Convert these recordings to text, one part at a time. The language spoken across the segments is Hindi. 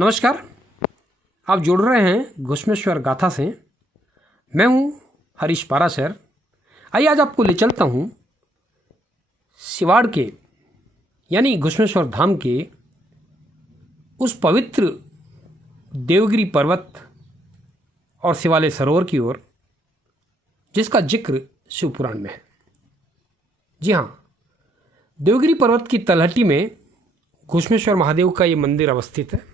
नमस्कार, आप जुड़ रहे हैं घुश्मेश्वर गाथा से। मैं हूं हरीश पाराशर। आइए आज आपको ले चलता हूं सिवाड़ के यानी घुश्मेश्वर धाम के उस पवित्र देवगिरी पर्वत और शिवालय सरोवर की ओर जिसका जिक्र शिव पुराण में है। जी हाँ, देवगिरी पर्वत की तलहटी में घुश्मेश्वर महादेव का ये मंदिर अवस्थित है।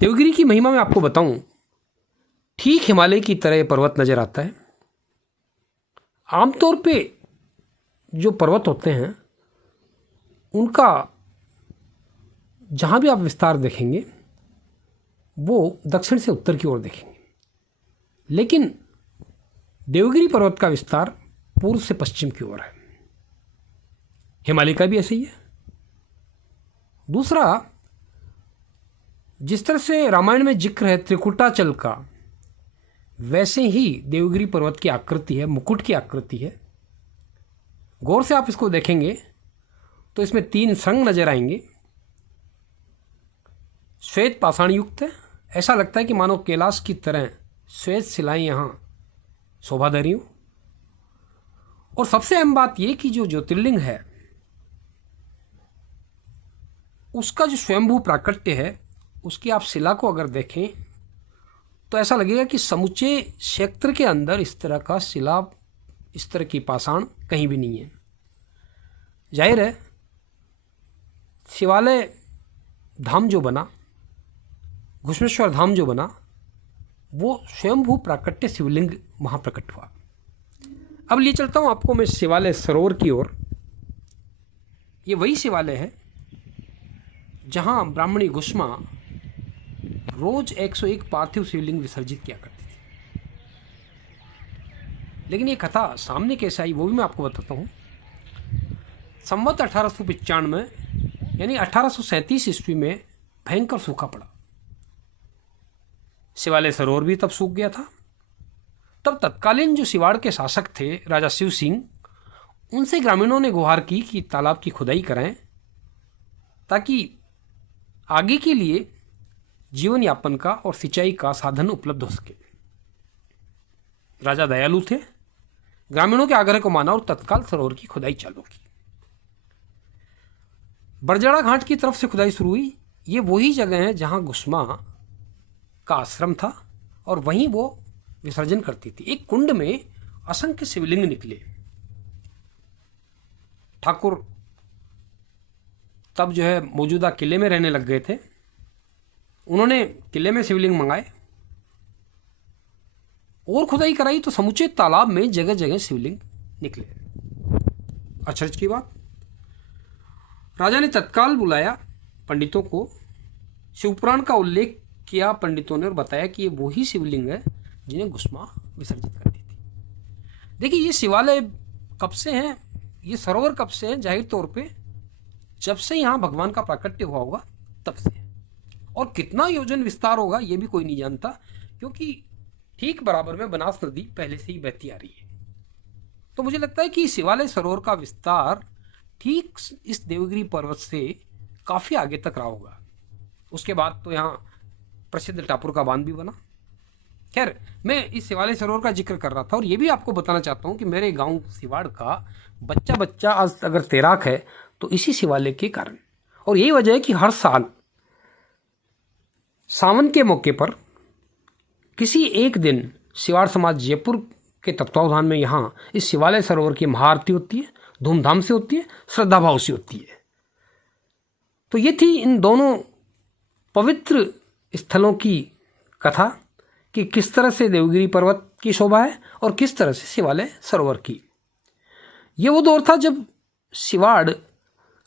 देवगिरी की महिमा में आपको बताऊं, ठीक हिमालय की तरह यह पर्वत नजर आता है। आमतौर पे जो पर्वत होते हैं उनका जहां भी आप विस्तार देखेंगे वो दक्षिण से उत्तर की ओर देखेंगे, लेकिन देवगिरी पर्वत का विस्तार पूर्व से पश्चिम की ओर है। हिमालय का भी ऐसे ही है। दूसरा, जिस तरह से रामायण में जिक्र है त्रिकुटाचल का, वैसे ही देवगिरी पर्वत की आकृति है, मुकुट की आकृति है। गौर से आप इसको देखेंगे तो इसमें 3 संग नजर आएंगे। श्वेत पाषाण युक्त है। ऐसा लगता है कि मानो कैलाश की तरह श्वेत शिलाएं यहां शोभा दे रही हूं। और सबसे अहम बात यह कि जो ज्योतिर्लिंग है उसका जो स्वयंभू प्राकट्य है, उसकी आप शिला को अगर देखें तो ऐसा लगेगा कि समूचे क्षेत्र के अंदर इस तरह का शिला, इस तरह की पाषाण कहीं भी नहीं है। जाहिर है शिवालय धाम जो बना, घुश्मेश्वर धाम जो बना, वो स्वयंभू प्राकट्य शिवलिंग वहां प्रकट हुआ। अब ले चलता हूं आपको मैं शिवालय सरोवर की ओर। ये वही शिवालय है जहां ब्राह्मणी घुश्मा रोज 101 पार्थिव शिवलिंग विसर्जित किया करती थी। लेकिन ये कथा सामने कैसे आई वो भी मैं आपको बताता हूं। संवत 1895 यानी 1837 ईस्वी में भयंकर सूखा पड़ा। शिवालय सरोवर भी तब सूख गया था। तब तत्कालीन जो सिवाड़ के शासक थे राजा शिव सिंह, उनसे ग्रामीणों ने गुहार की कि तालाब की खुदाई कराएं ताकि आगे के लिए जीवन यापन का और सिंचाई का साधन उपलब्ध हो सके। राजा दयालु थे, ग्रामीणों के आग्रह को माना और तत्काल सरोवर की खुदाई चालू की। बरजड़ा घाट की तरफ से खुदाई शुरू हुई। ये वही जगह है जहां घुश्मा का आश्रम था और वहीं वो विसर्जन करती थी। एक कुंड में असंख्य शिवलिंग निकले। ठाकुर तब जो है मौजूदा किले में रहने लग गए थे। उन्होंने किले में शिवलिंग मंगाए और खुदाई कराई तो समूचे तालाब में जगह जगह शिवलिंग निकले। अचरज की बात, राजा ने तत्काल बुलाया पंडितों को, शिवपुराण का उल्लेख किया पंडितों ने और बताया कि ये वही शिवलिंग है जिन्हें घुश्मा विसर्जित करती थी। देखिए, ये शिवालय कब से हैं, ये सरोवर कब से हैं? जाहिर तौर पे जब से यहां भगवान का प्राकट्य हुआ होगा तब से। और कितना योजन विस्तार होगा ये भी कोई नहीं जानता, क्योंकि ठीक बराबर में बनास नदी पहले से ही बहती आ रही है। तो मुझे लगता है कि शिवालय सरोवर का विस्तार ठीक इस देवगिरी पर्वत से काफी आगे तक रहा होगा। उसके बाद तो यहाँ प्रसिद्ध टापुर का बांध भी बना। खैर, मैं इस शिवालय सरोवर का जिक्र कर रहा था और ये भी आपको बताना चाहता हूँ कि मेरे गांव सिवाड़ का बच्चा बच्चा आज अगर तैराक है तो इसी शिवालय के कारण। और यही वजह है कि हर साल सावन के मौके पर किसी एक दिन सिवाड़ समाज जयपुर के तत्वावधान में यहाँ इस शिवालय सरोवर की महाआरती होती है, धूमधाम से होती है, श्रद्धा भाव से होती है। तो ये थी इन दोनों पवित्र स्थलों की कथा कि किस तरह से देवगिरी पर्वत की शोभा है और किस तरह से शिवालय सरोवर की। ये वो दौर था जब सिवाड़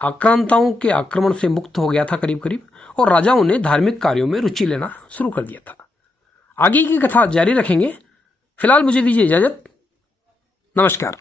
आक्रांताओं के आक्रमण से मुक्त हो गया था करीब करीब, और राजाओं ने धार्मिक कार्यों में रुचि लेना शुरू कर दिया था। आगे की कथा जारी रखेंगे। फिलहाल मुझे दीजिए इजाजत। नमस्कार।